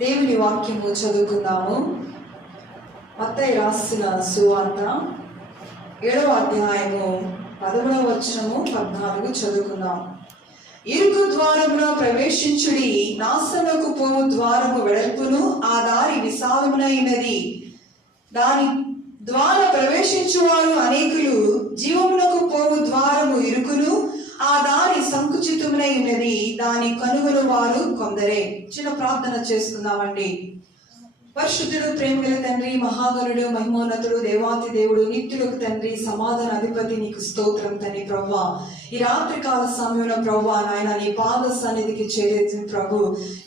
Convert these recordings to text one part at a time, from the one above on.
దేవుని వాక్యము చదువుకుందాము. మత్తయి రాసిన సువార్త 7వ అధ్యాయము 11వ వచనము 14 చదువుకుందాం. ఇరుకు ద్వారములో ప్రవేశించుడి, నాశనకు పోవు ద్వారము వెడల్పును, ఆ దారి విశాలమునైనది, దాని ద్వారా ప్రవేశించువారు అనేకులు. జీవమునకు పోవు ద్వారము ఇరుకును, ఆ దారి సంకుచితమునై ఉన్నది, దాని కనుగొను వారు కొందరే. చిన్న ప్రార్థన చేసుకుందామండి. పరిశుద్ధుడు, ప్రేమగల తండ్రి, మహాగణుడు, మహిమోన్నతుడు, దేవాతి దేవుడు, నిత్యులకు తండ్రి, సమాధాన అధిపతి, నీకు స్తోత్రం తండ్రి. ప్రభువా, ఈ రాత్రి కాల సమయంలో ప్రభువా నాయన నీ పాద సన్నిధికి చేరేసిన ప్రభు,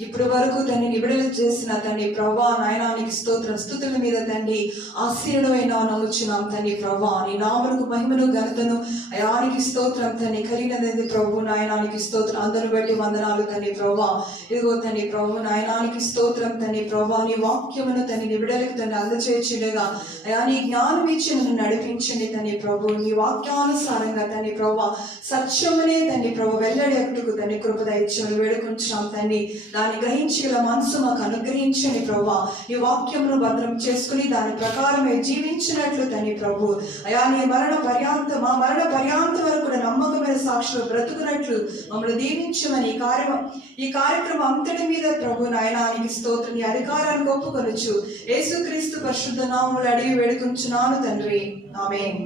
ఇప్పటి వరకు తండ్రిని విడుదల చేసిన తండ్రి ప్రభువా నాయన నీకు స్తోత్రం. స్తుతుల మీద తండ్రి ఆశీర్వైనా నమ్ముచున్నాం తండ్రి ప్రభువా. నీ నామమునకు మహిమను ఘనతను అయానికి స్తోత్రం తండ్రి. కలిగినది ప్రభు నాయనానికి స్తోత్రం. అందరూ బట్టి వందనాలు తండ్రి ప్రభువా. ఇదిగో తండ్రి ప్రభు నాయనానికి స్తోత్రం తండ్రి ప్రభువా. నీ వాక్యమును తండ్రి విడుదలకు తండ్రి అందచేయుచుండగా అయా నీ జ్ఞానం ఇచ్చి నన్ను నడిపించండి తండ్రి ప్రభు. నీ వాక్యానుసారంగా తండ్రి ప్రభువా సత్యమునే తండ్రి ప్రభు వెల్లడి అట్టుకు తండ్రి కృపద ఇచ్చని వేడుకుంటున్నాం తండ్రి. దాన్ని గ్రహించగల మనసు మాకు అనుగ్రహించండి ప్రభు. ఈ వాక్యమును భద్రం చేసుకుని దాని ప్రకారమే జీవించినట్లు తండ్రి ప్రభు. అయా నీ మరణ పర్యాంత వరకు కూడా నమ్మకమైన సాక్షులు బ్రతుకున్నట్లు మమ్మల్ని దీవించమని ఈ కార్యక్రమం అంతటి మీద ప్రభు నాయనానికి స్తోత్రం. నీ అధికారాన్ని ఒప్పుకొనొచ్చు యేసుక్రీస్తు పరిశుద్ధ నామములో అడిగి వేడుకుంటున్నాను తండ్రి, ఆమేన్.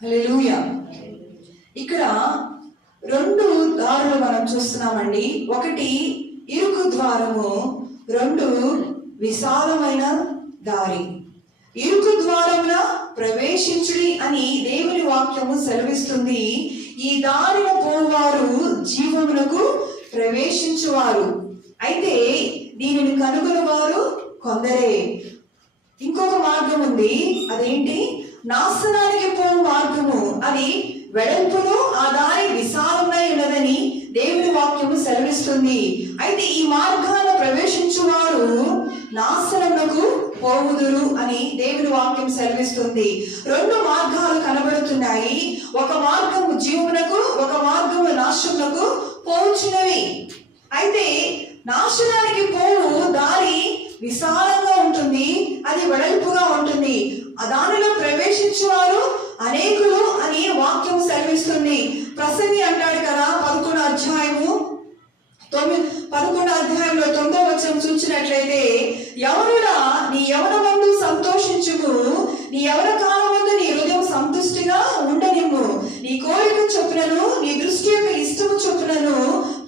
హల్లెలూయా. ఇక్కడ 2 దారులు మనం చూస్తున్నామండి. ఒకటి ఇరుకు ద్వారము, 2 విశాలమైన దారి. ఇరుకు ద్వారమున ప్రవేశించుడి అని దేవుని వాక్యము సెలవిస్తుంది. ఈ దారిన పోవారు జీవమునకు ప్రవేశించువారు, అయితే దీనిని కనుగొనవారు కొందరే. ఇంకొక మార్గం ఉంది, అదేంటి? నాశనానికి పోవు మార్గము, అది వెడల్పును, ఆ దారి విశాలమై ఉన్నదని దేవుని వాక్యము సెలవిస్తుంది. అయితే ఈ మార్గాన్ని ప్రవేశించువారు నాశనమునకు పోవుదురు అని దేవుని వాక్యం సెలవిస్తుంది. 2 మార్గాలు కనబడుతున్నాయి. ఒక మార్గము జీవమునకు, ఒక మార్గము నాశనమునకు పోవుచున్నవి. అయితే నాశనానికి పోవు దారి విశాలంగా ఉంటుంది, అది వెడల్పుగా ఉంటుంది. దానిలో ప్రవేశించేవారు అనేకులు అని వాక్యం సెలవిస్తుంది. ప్రసంగి అంటాడు కదా 11వ అధ్యాయంలో 9వ వచనం చూసినట్లయితే, యవనుడా నీ యవనమందు సంతోషించుము, నీ యవన కాలమందు నీ హృదయం సంతుష్టిగా ఉండనిమ్ము, నీ కోరిక చొప్పునను నీ దృష్టి యొక్క ఇష్టము చొప్పునను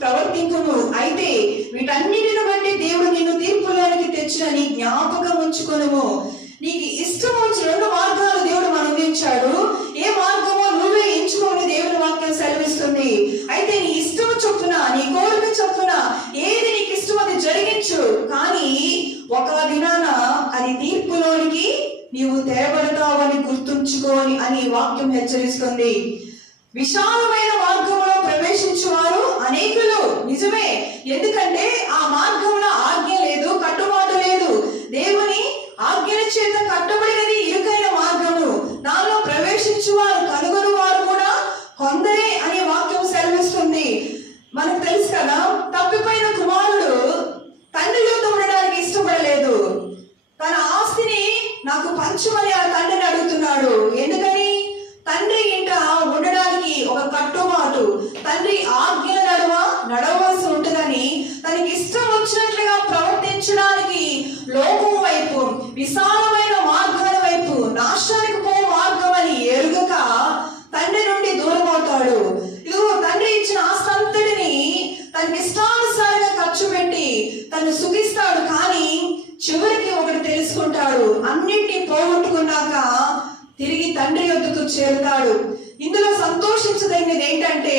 ప్రవర్తింపుము. అయితే వీటన్నిటిని బట్టి దేవుడు నిన్ను తీర్పులోనికి తెచ్చిన నీ జ్ఞాపకం ఉంచుకొనుము. నీకు ఇష్టం వచ్చి 2 మార్గాలు దేవుడు మనకు అందించాడు. ఏ మార్గమో నువ్వే ఎంచుకోని దేవుని వాక్యం సెలవిస్తుంది. అయితే నీ ఇష్టం చొప్పున, నీ కోరిక చొప్పున ఏది నీకు ఇష్టం అది జరిగించు, కానీ ఒక దినాన అది తీర్పులోనికి నీవు తేబడతావని గుర్తుంచుకోని అని వాక్యం హెచ్చరిస్తుంది. విశాలమైన మార్గంలో ప్రవేశించేవారు అనేకులు, నిజమే. ఎందుకంటే ఆ మార్గంలో ఆజ్ఞ లేదు, కట్టుబాటు లేదు. దేవుని ఆజ్ఞల చేత కట్టబడినది ఇరుకైన మార్గము. దానిలో ప్రవేశించువారు కనుగొని వారు కూడా కొందరే అనే వాక్యం సెలవిస్తుంది. మనకు తెలుసు కదా, తప్పిపోయిన కుమారుడు తండ్రి యొద్ద ఉండడానికి ఇష్టపడలేదు. తన ఆస్తిని నాకు పంచమని ఆ తండ్రిని అడుగుతున్నాడు. ఎందుకని? తండ్రి ఇంట ఉండడానికి ఒక కట్టుబాటు, తండ్రి ఆజ్ఞల నడవలసి ఉంటుందని, తనకి ఇష్టం వచ్చినట్లుగా ప్రవర్తించడానికి లోకం వైపు, విశాలమైన మార్గాల వైపు, నాశనానికి పో మార్గం అని ఎరుగక తండ్రి నుండి దూరం అవుతాడు. ఇదిగో తండ్రి ఇచ్చిన ఆస్తంతటిని తనకి ఇష్టానుసారంగా ఖర్చు పెట్టి తను సుఖిస్తాడు. కానీ చివరికి ఒకటి తెలుసుకుంటాడు, అన్నింటినీ పోగొట్టుకున్నాక తిరిగి తండ్రి యొద్దకు చేరుతాడు. ఇందులో సంతోషించదగినది ఏంటంటే,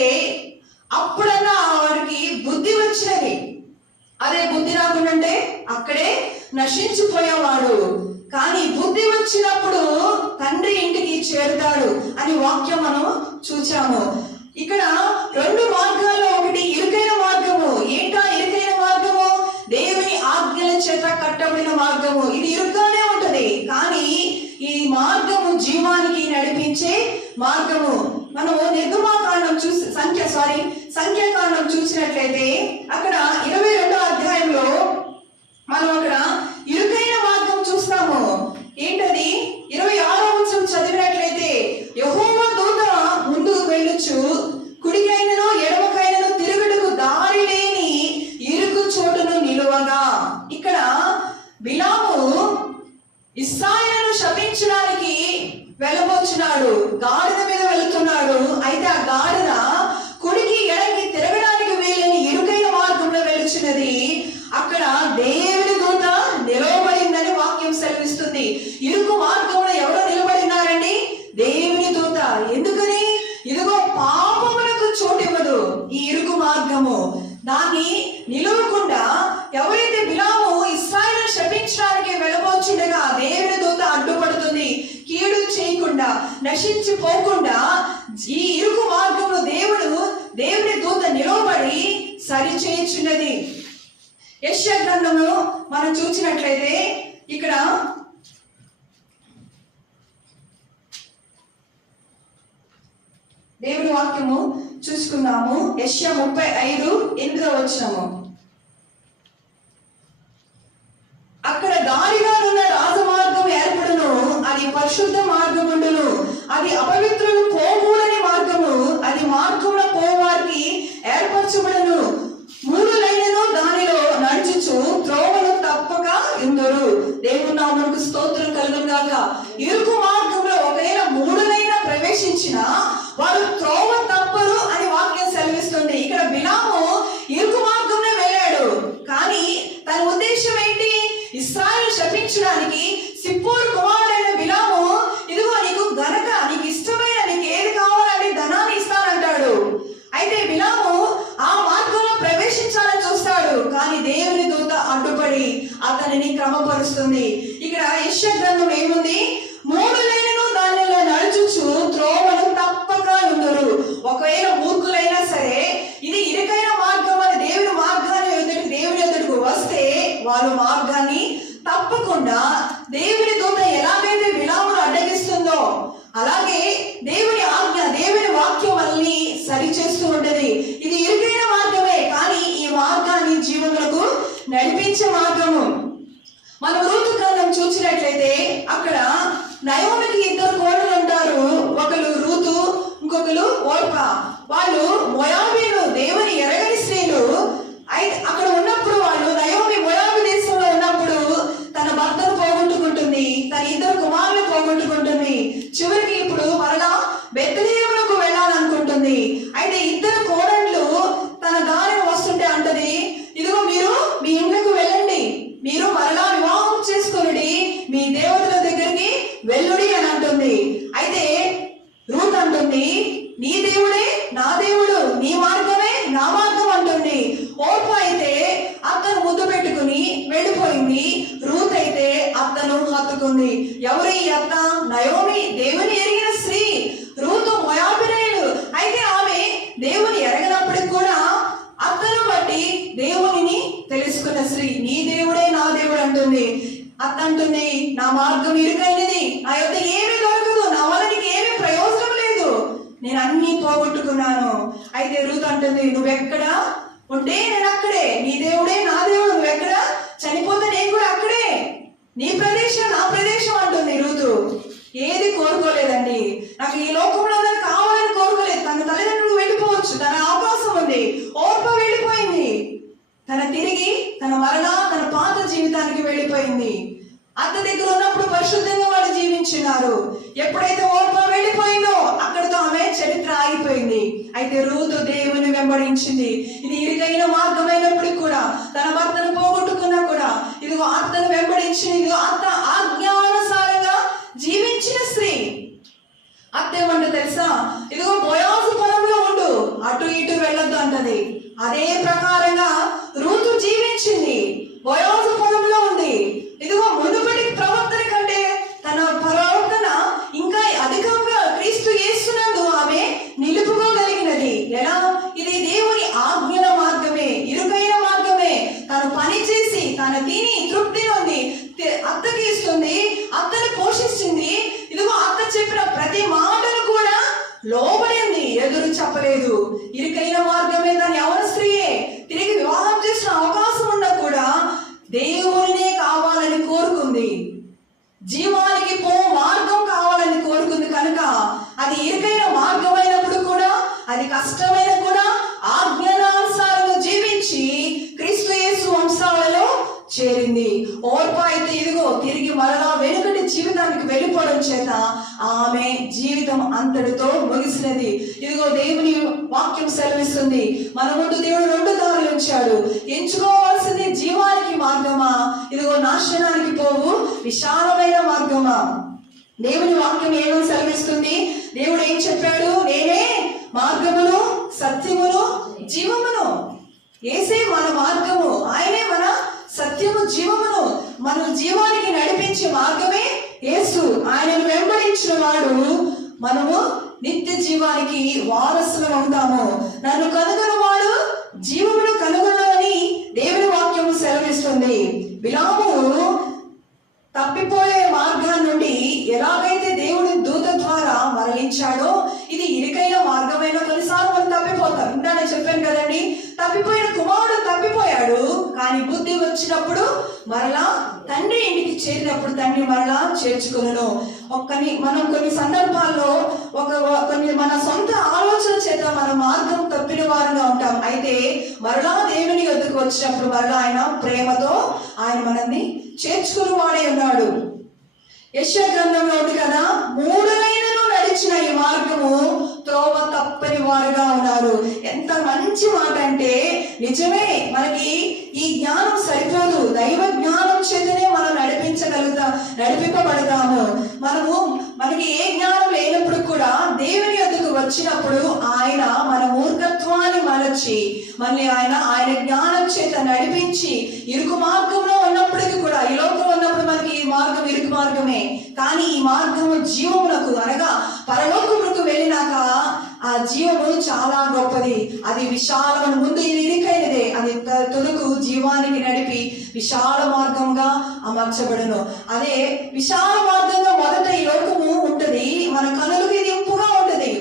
అప్పుడన్నా వాడికి బుద్ధి వచ్చినది. అదే బుద్ధి రాకుండాంటే అక్కడే నశించిపోయేవాడు. కానీ బుద్ధి వచ్చినప్పుడు తండ్రి ఇంటికి చేరుతాడు అని వాక్యం మనం చూచాము. ఇక్కడ 2 మార్గాల్లో ఒకటి ఇరుకైన మార్గము. ఏంటా ఇరుకైన మార్గము? దేవుని ఆజ్ఞల చేత కట్టబడిన మార్గము. ఇది ఇరుగ్గానే ఉంటది, కానీ ఈ మార్గము జీవానికి నడిపించే మార్గము. మనము నిర్గమాకాండం సంఖ్యాకాండం చూసినట్లయితే అక్కడ 22వ అధ్యాయంలో ఇశ్రాయేలును శపించడానికి వెళ్ళబోచున్నాడు. గాడిద మీద వెళుతున్నాడు. అయితే ఆ గాడిద కుడికి ఎడకి తిరగడానికి వీలని ఇరుకైన మార్గంలో వెళుచున్నది. అక్కడ దేవుని దూత నిలవబడిందని వాక్యం సెలవిస్తుంది. ఇరుకు మార్గంలో ఎవరో నిలబడినారండి? దేవుని దూత. ఎందుకని? ఇదిగో పాపములకు చోటివ్వదు ఈ ఇరుకు మార్గము. దాన్ని నిలవకుండా ఎవరైతే బిలాము ఇశ్రాయేలును శపించడానికి వెళ్ళబోచుండగా దేవుని దూత అడ్డుపడుతుంది. కీడు చేయకుండా, నశించిపోకుండా ఈ ఇరుకు మార్గంలో దేవుని దూత నిలవబడి సరి చేయుచున్నది. యెషయా గ్రంథము మనం చూసినట్లయితే ఇక్కడ దేవుని వాక్యము చూసుకున్నాము. యెషయా 35:8 అక్కడ దారిగా ఉన్న రాజమార్గం ఏర్పడును, అది పరిశుద్ధ మార్గముండును. అది అపవిత్రులు పోకూడని మార్గము, అది మార్గమున పోవారికి ఏర్పరచబడును. 3 లైన్లను దానిలో నడుచుచు త్రోవను తప్పక ఇందురు. దేవుని నామమునకు స్తోత్రం కలుగును గాక. ఇరుకు మార్గంలో ఒకవేళ 3 లైన్ల ప్రవేశించినా వారు త్రోవ తప్పరు అని వాక్యం సెలవిస్తుంది. ఇక్కడ బిలాము ఇరుకు మార్గంలో వెళ్ళాడు. కానీ తన ఉద్దేశం ఏంటి? ఇశ్రాయేలు శపించడానికి సిప్పోరు కుమారుడైన బిలాము, ఇదిగో నీకు గనక నీకు ఇష్టమైన నీకు ఏది కావాలని ధనాన్ని ఇస్తానంటాడు. అయితే బిలాము ఆ మార్గంలో ప్రవేశించాలని చూస్తాడు. కానీ దేవుని దూత అడ్డుపడి అతనిని క్రమపరుస్తుంది. ఇక్కడ యెషయా గ్రంథం ఏముంది? 3 లైన్లను దానిలో నడుచుచు త్రోవను తప్పక ఉందరు. ఒకవేళ మూర్ఖులైనా సరే ఇది ఇరుకైన మార్గం అని దేవుని ఎదుటికి వస్తే వారు మార్గాన్ని తప్పకుండా దేవుని దూత ఎలాగైతే బిలామును అడ్డగిస్తుందో అలాగే దేవుని ఆజ్ఞ, దేవుని వాక్యం వల్లని సరి చేస్తూ ఉంటది. ఇది ఇరుకైన మార్గమే, కానీ ఈ మార్గాన్ని జీవములకు నడిపించే మార్గము. మనం రూతు గ్రంథం చూసినట్లయితే అక్కడ నయోమికి 2 కోడలు ఉంటారు. ఒకరు రూతు, ఇంకొకరు ఓర్పా. వాళ్ళు మోయాబీలు, దేవుని ఎరగని స్త్రీలు. అయితే అక్కడ ఉన్నప్పుడు వాళ్ళు నయోమి మోయాబు దేశంలో ఉన్నప్పుడు తన భర్తను పోగొట్టుకుంటుంది, తన 2 కుమారులు పోగొట్టుకుంటుంది. చివరికి ఇప్పుడు మరలా బెత్లెహేమునకు వెళ్ళాలనుకుంటుంది. అయితే 2 కోడళ్ళు తన దారిని వస్తుంటే అంటది, ఇదిగో మీరు మీ ఇంట్లోకి వెళ్ళండి, మీరు మరలా వివాహం చేసుకుని మీ దేవతల దగ్గరికి వెళ్ళుడి అని అంటుంది. అయితే రూత్ అంటుంది, నీ దేవుడే నా దేవుడు, నీ మార్గమే నా మార్గం అంటుంది. ఓర్పా అయితే అతను ముద్దు పెట్టుకుని వెళ్ళిపోయింది. రూత్ అయితే అతను హత్తుకుంది. ఎవరు ఈ అత్త? నయోమి, దేవుని ఎరిగిన స్త్రీ. రూతు మోయాబీయులు. అయితే ఆమె దేవుని ఎరగనప్పటికి కూడా అత్తను బట్టి దేవునిని తెలుసుకున్న స్త్రీ. నీ దేవుడే నా దేవుడు అంటుంది. అత్త అంటుంది, నా మార్గం ఇరుకైనది, నా యొద్ద ఏమీ దొరకదు, నా వల్ల నీకు ఏమీ ప్రయోజనం లేదు, నేను అన్ని పోగొట్టుకున్నాను. అయితే రూత్ అంటుంది, నువ్వెక్కడ ఉంటే నేను అక్కడే, నీ దేవుడే నా దేవుడు, నువ్వెక్కడ చనిపోతే నేను కూడా అక్కడే, నీ ప్రదేశం నా ప్రదేశం అంటుంది రూతు. ఏది కోరుకోలేదండి. నాకు ఈ లోకంలో కావాలని కోరుకోలేదు. తన తల్లిదండ్రులు వెళ్ళిపోవచ్చు, తన అవకాశం ఉంది. ఓర్పా వెళ్ళిపోయింది. తన మరలా తన పాత జీవితానికి వెళ్ళిపోయింది. అత్త దగ్గర ఉన్నప్పుడు పరిశుద్ధంగా వాళ్ళు జీవించినారు. ఎప్పుడైతే ఓర్పా వెళ్ళిపోయిందో అక్కడితో ఆమె చరిత్ర ఆగిపోయింది. అయితే రూతు దేవుని వెంబడించింది. ఇది ఇరుకైన మార్గమైనప్పటికీ కూడా, తన భర్తను పోగొట్టుకున్నా కూడా ఇదిగో అత్తను వెంబడించింది. ఇదిగో అత్త ఆజ్ఞానుసారంగా జీవించిన స్త్రీ. అత్త ఏమంటో తెలుసా? ఇదిగో బోయాజు పొలంలో ఉండు, అటు ఇటు వెళ్ళొద్దు అంటది. అదే ప్రకారంగా రూతు జీవించింది. బోయాజు పొలంలో ఉంది. ఇదిగో మునుపటి ప్రవర్తన కంటే తన ప్రవర్తన ఇంకా అధికంగా క్రీస్తు యేసునందు ఆమె నిలుపుకోగలిగినది. ఎలా? ఇది దేవుని ఆజ్ఞల మార్గమే, ఇరుకైన మార్గమే. తను పని చేసి తన తిని తృప్తి నొంది అత్తకి ఇస్తుంది, అత్తను పోషిస్తుంది. ఇదిగో అత్త చెప్పిన ప్రతి మాటను కూడా లోబడింది, ఎదురు చెప్పలేదు. ఇరుకైన మార్గమే తన యవన స్త్రీయే. తిరిగి వివాహం చేసిన అవకాశం ఉన్నా కూడా దేవునినే కావాలని కోరుకుంది. జీవానికి మార్గం కావాలని కోరుకుంది. కనుక అది ఇరుకైన మార్గమైనప్పుడు కూడా, అది కష్టమైన కూడా ఆజ్ఞానుసారంగా జీవించి క్రీస్తు యేసు వంశాలలో చేరింది. ఓర్పా అయితే ఇదిగో తిరిగి మరలా వెనుకటి జీవితానికి వెళ్ళిపోవడం చేత ఆమె జీవితం అంతటితో ముగిసినది. ఇదిగో దేవుని వాక్యం సెలవిస్తుంది, మన ముందు దేవుడు 2 దారులు ఉంచాడు. ఎంచుకోవాల్సింది జీవానికి మార్గమా, ఇదిగో నాశనానికి పోవు విశాలమైన మార్గమా? దేవుని వాక్యం ఏమని సెలవిస్తుంది? దేవుడు ఏం చెప్పాడు? నేనే మార్గమును సత్యమును జీవమును. యేసే మన మార్గము, ఆయనే మన సత్యము జీవమును. మన జీవానికి నడిపించే మార్గమే యేసు. ఆయనను వెంబడించిన వాడు మనము నిత్య జీవానికి వారసులం అవుతాము. నన్ను కనుగొనవాడు జీవమును కనుగొనని దేవుని వాక్యము సెలవిస్తుంది. బిలాము తప్పిపోయే మార్గం నుండి ఎలాగైతే దేవుడి దూత ద్వారా మరలించాడో, ఇది ఇరుకైన మార్గమైన కొన్నిసార్లు మనం తప్పిపోతాం. ఇంకా నేను చెప్పాను కదండి, తప్పిపోయిన కుమారుడు తప్పిపోయాడు, కానీ బుద్ధి వచ్చినప్పుడు మరలా తండ్రి ఇంటికి చేరినప్పుడు తండ్రి మరలా చేర్చుకును. మనం కొన్ని సందర్భాల్లో కొన్ని మన సొంత ఆలోచన చేత మన మార్గం తప్పిన వారుగా ఉంటాం. అయితే మరలా దేవుని వద్దకు వచ్చినప్పుడు మరలా ఆయన ప్రేమతో ఆయన మనల్ని చేర్చుకుని వాడే ఉన్నాడు. యెషయా గ్రంథంలో ఉంది కదా, 3 లైన్లను నడిచిన ఈ మార్గము త్రోవ తప్పని వారుగా ఉన్నారు. ఎంత మంచి మాట అంటే, నిజమే మనకి ఈ జ్ఞానం సరిపోదు, దైవ జ్ఞానం చేతనే మనం నడిపింపబడతాము. మనకి ఏ జ్ఞానం లేనప్పుడు కూడా దేవుని వద్దకు వచ్చినప్పుడు ఆయన మన మూర్ఖత్వాన్ని మరచి మళ్ళీ ఆయన జ్ఞానం చేత నడిపించి, ఇరుకు మార్గంలో ఉన్నప్పటికీ కూడా, ఈ లోకంలో ఉన్నప్పుడు మనకి ఈ మార్గం ఇరుకు మార్గమే, కానీ ఈ మార్గము జీవమునకు అనగా పరలోకమునకు వెళ్ళినాక ఆ జీవము చాలా గొప్పది. అది విశాలమైన, ముందు ఇది ఇరుకైనదే, అది తొలుకు జీవానికి నడిపి విశాల మార్గంగా అమర్చబడును. అదే విశాల మార్గంగా మొదట ఈ లోకము ఉంటది, మన కనులకు ఇది ఇంపుగా ఉంటది.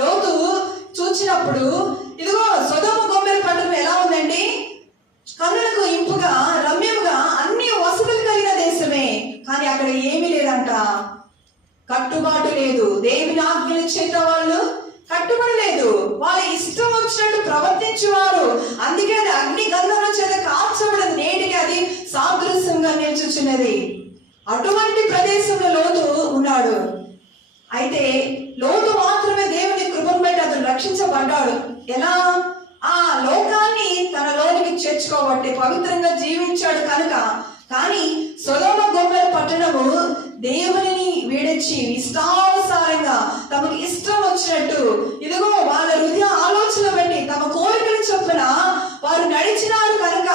లోతు చూచినప్పుడు ఇదిగో సొదొమ గొమొర్రా పట్టణం ఎలా ఉందండి? కన్నులకు ఇంపుగా రమ్యముగా అన్ని వసతులు కలిగిన దేశమే, కానీ అక్కడ ఏమీ లేదంట. కట్టుబాటు లేదు, దేవుని ఆజ్ఞల చేత వాళ్ళు కట్టుబడలేదు, వాళ్ళ ఇష్టం వచ్చినట్టు ప్రవర్తించేవారు. అందుకే అది అగ్ని గంధముల చేత కాల్చబడదు, నేటికి అది సాదృశ్యంగా నిల్చుచున్నది. అటువంటి ప్రదేశంలో లోతు ఉన్నాడు. అయితే లోతు మాత్రమే దేవుని కృపను బట్టి అతను రక్షించబడ్డాడు. ఎలా? ఆ లోకాన్ని తనలోనికి చేర్చుకోబట్టి పవిత్రంగా జీవించాడు కనుక. కానీ సొదొమ గొమొర్రా పట్టణము దేవుని విడిచి ఇష్టానుసారంగా తమకు ఇష్టం వచ్చినట్టు, ఇదిగో వాళ్ళ హృదయ ఆలోచన బట్టి తమ కోరికలు చొప్పున వారు నడిచినారు కనుక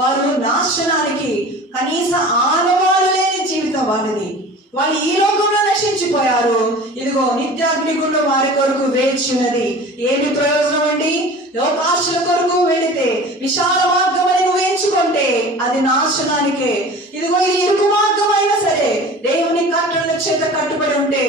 వారు నాశనానికి, కనీస ఆనవాళ్ళు లేని జీవితం వాళ్ళది. వాళ్ళు ఈ లోకంలో నశించిపోయారు. ఇదిగో నిత్యాగ్నిగుండం వారి కొరకు వేచి ఉన్నది. ఏమి ప్రయోజనం అండి? లోకాశల కొరకు వెళితే విశాల మార్గం అని నువ్వు ఎంచుకుంటే అది నాశనానికే. ఇదిగో ఇది ఇరుకు మార్గం అయినా సరే దేవుని కట్టడల చేత కట్టుబడి ఉంటే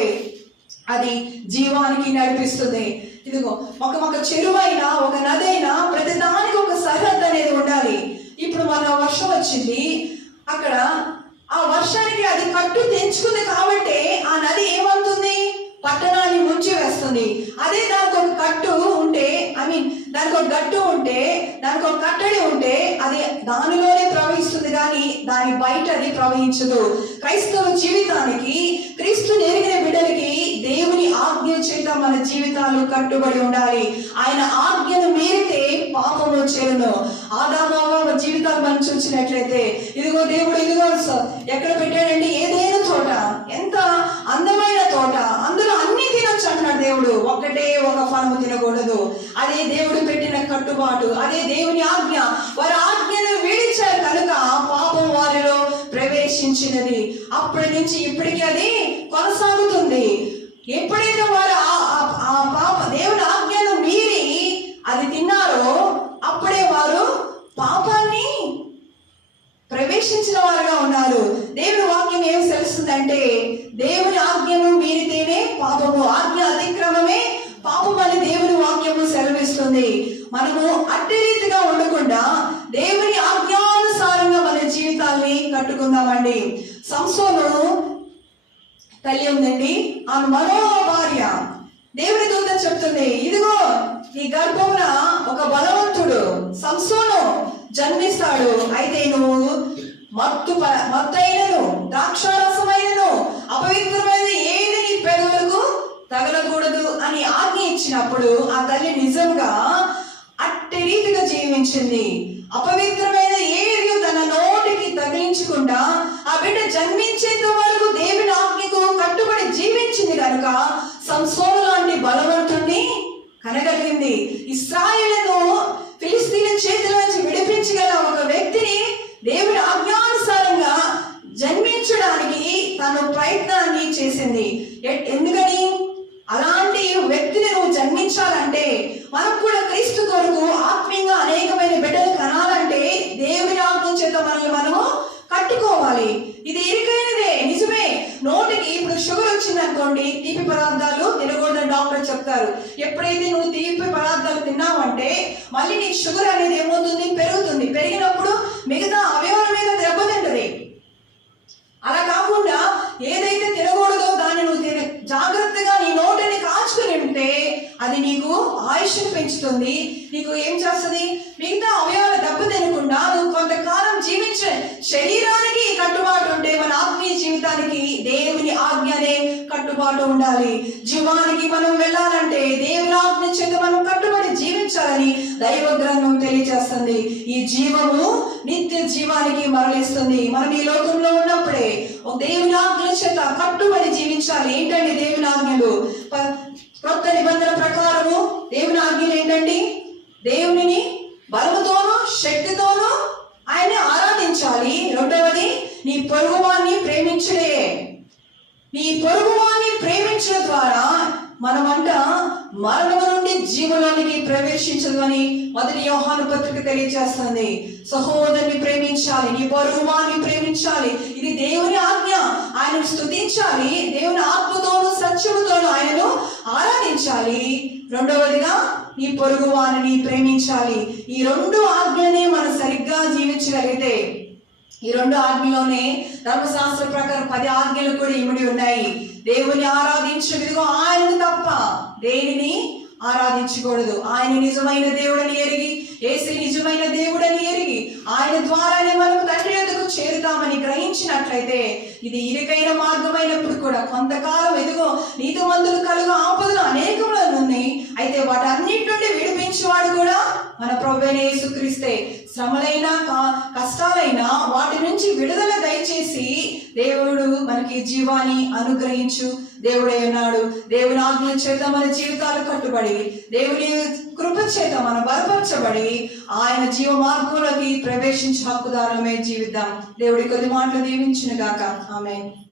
అది జీవానికి నడిపిస్తుంది. ఇదిగో ఒక చెరువైనా ఒక నదైనా ప్రతి దానికి ఒక సరిహద్దు అనేది ఉండాలి. ఇప్పుడు మన వర్షం వచ్చింది, అక్కడ ఆ వర్షానికి అది కట్టు తెంచుకుంది కాబట్టి ఆ నది ఏమవుతుంది? పట్టణాన్ని ముంచి వేస్తుంది. అదే దానికి ఒక కట్టు ఉంటే, దానికి ఒక గట్టు ఉంటే, దానికి ఒక కట్టడి ఉంటే అది దానిలోనే ప్రవహిస్తుంది, కానీ దాని బయట అది ప్రవహించదు. క్రైస్తవ జీవితానికి, క్రీస్తు ఎరిగిన బిడ్డలకి దేవుని ఆజ్ఞ చేత మన జీవితాలు కట్టుబడి ఉండాలి. ఆయన ఆజ్ఞను మీరితే పాపము చేరును. ఆదాము హవ్వ జీవితాలు మనం చూసినట్లయితే ఇదిగో దేవుడు ఇదిగో ఎక్కడ పెట్టాడండి? ఏదైనా తోట, ఎంత అందమైన తోట, అందులో అన్ని తినొచ్చు అంటున్నాడు దేవుడు, ఒకటే ఒక ఫలము తినకూడదు. అదే దేవుడు పెట్టిన కట్టుబాటు, అదే దేవుని ఆజ్ఞ. వారి ఆజ్ఞను వీడించారు కనుక పాపం వారిలో ప్రవేశించినది. అప్పటి నుంచి ఇప్పటికీ అది కొనసాగుతుంది. ఎప్పుడైతే వారు ఆ పాప దేవుని ఆజ్ఞను మీరి అది తిన్నారో అప్పుడే వారు పాపాన్ని ప్రవేశించిన వారుగా ఉన్నారు. దేవుని వాక్యం ఏం తెలుస్తుందంటే, దేవుని ఆజ్ఞను మీరితేనే పాపము, ఆజ్ఞ అతిక్రమమే పాపం అని దేవుని వాక్యము సెలవిస్తుంది. మనము అట్టి రీతిగా ఉండకుండా దేవుని ఆజ్ఞానుసారంగా మన జీవితాన్ని కట్టుకుందామండి. సంసోను తల్లి ఉందండి, ఆమె మనోహ భార్య. దేవుని దూత చెప్తుంది, ఇదిగో నీ గర్భమున ఒక బలవంతుడు సంసోను జన్మిస్తాడు. అయితే నువ్వు మత్తైనను ద్రాక్షారసమైనను అపవిత్రమైన ఏది నీ పెదవులకు తగలకూడదు అని ఆజ్ఞ ఇచ్చినప్పుడు ఆ తల్లి నిజంగా అట్టి రీతిగా జీవించింది. అపవిత్రమైన ఏది తన నోటికి తగిలించకుండా ఆ బిడ్డ జన్మించేంత వరకు దేవుని ఆజ్ఞకు కట్టుబడి జీవించింది కనుక సంసోను లాంటి బలవంతుణ్ణి కనగలిగింది. ఇశ్రాయేలును ఫిలిస్తీన్ల చేతుల నుంచి విడిపించగల ఒక వ్యక్తిని దేవుని ఆజ్ఞానుసారంగా జన్మించడానికి తను ప్రయత్నాన్ని చేసింది. ఎందుకని? అలాంటి వ్యక్తిని నువ్వు జన్మించాలంటే, మనం కూడా క్రీస్తు కొరకు ఆత్మీయంగా అనేకమైన బిడ్డలు కనాలంటే దేవుని ఆజ్ఞ చేత మనల్ని మనము కట్టుకోవాలి. ఇది ఇరుకైనదే, నిజమే. నోటికి ఇప్పుడు షుగర్ వచ్చింది అనుకోండి, తీపి పదార్థాలు తినకూడదని డాక్టర్ చెప్తారు. ఎప్పుడైతే నువ్వు తీపి పదార్థాలు తిన్నావంటే మళ్ళీ నీకు షుగర్ అనేది ఏమవుతుంది? పెరుగుతుంది. పెరిగినప్పుడు మిగతా అవయవాల మీద దెబ్బతింటది. అలా కాకుండా ఏదైతే తినకూడదో దాన్ని నువ్వు జాగ్రత్తగా నీ నోటిని కాచుకుని ఉంటే అది నీకు ఆయుష్ను పెంచుతుంది. నీకు ఏం చేస్తుంది? మిగతా అవయవాల దెబ్బ తినకుండా నువ్వు కొంతకాలం జీవించే శరీరానికి కట్టుబాటు ఉంటే మన ఆత్మీయ జీవితానికి దేవుని ఆజ్ఞనే కట్టుబాటు ఉండాలి. జీవానికి మనం వెళ్ళాలంటే దేవుని ఆజ్ఞ చేత మనం కట్టుబడి జీవించాలని దైవ గ్రంథం తెలియజేస్తుంది. ఈ జీవము నిత్య జీవానికి మరలిస్తుంది. మనం ఈ లోకంలో ఉన్నప్పుడే దేవుని ఆజ్ఞ చేత కట్టుబడి జీవించాలి. ఏంటండి దేవుని ఆజ్ఞలు? కొత్త నిబంధన ప్రకారము దేవుని ఆజ్ఞలు ఏంటండి? దేవునిని బలముతోనూ శక్తితోనూ ఆయన్ని ఆరాధించాలి. రెండవది నీ పొరుగువాన్ని ప్రేమించుడే. నీ పొరుగువాన్ని ప్రేమించడం ద్వారా మనమంట మరణము నుండి జీవంలోనికి ప్రవేశించదు అని మొదటి యోహాను పత్రిక తెలియజేస్తుంది. సహోదరుని ప్రేమించాలి, నీ పొరుగువాన్ని ప్రేమించాలి. ఇది దేవుని ఆజ్ఞ. ఆయనను స్తుతించాలి, దేవుని ఆత్మతోనూ సత్యముతోనూ ఆయనను ఆరాధించాలి. రెండవదిగా నీ పొరుగువారిని ప్రేమించాలి. ఈ రెండు ఆజ్ఞని మనం సరిగ్గా జీవించగలిగితే, ఈ రెండు ఆజ్ఞలోనే ధర్మశాస్త్ర ప్రకారం 10 ఆజ్ఞలు కూడా ఇమిడి ఉన్నాయి. దేవుని ఆరాధించగలిగో ఆయనను తప్ప దేనిని ఆరాధించకూడదు. ఆయన నిజమైన దేవుడని ఎరిగి, యేసు నిజమైన దేవుడని ఎరిగి ఆయన ద్వారానే మనం తండ్రి యొద్దకు చేరుతామని గ్రహించినట్లయితే ఇది ఇరుకైన మార్గమైనప్పుడు కూడా కొంతకాలం ఎదుగో నీతిమంతులు కలుగు ఆపదలు అనేకములు ఉన్నాయి. అయితే వాటన్నిటి నుండి విడిపించేవాడు కూడా మన ప్రభువైన యేసుక్రీస్తే. శ్రమలైనా కష్టాలైనా వాటి నుంచి విడుదల దయచేసి దేవుడు మనకి జీవాన్ని అనుగ్రహించు దేవుడే ఉన్నాడు. దేవుని ఆజ్ఞ చేత మన జీవితాలు కట్టుబడి, దేవుని కృప చేత మనం బలపరచబడి ఆయన జీవ మార్గంలోకి ప్రవేశించే హక్కుదారులమే జీవిద్దాం. దేవుడి కొద్ది మాటలు దీవించును గాక. ఆమేన్.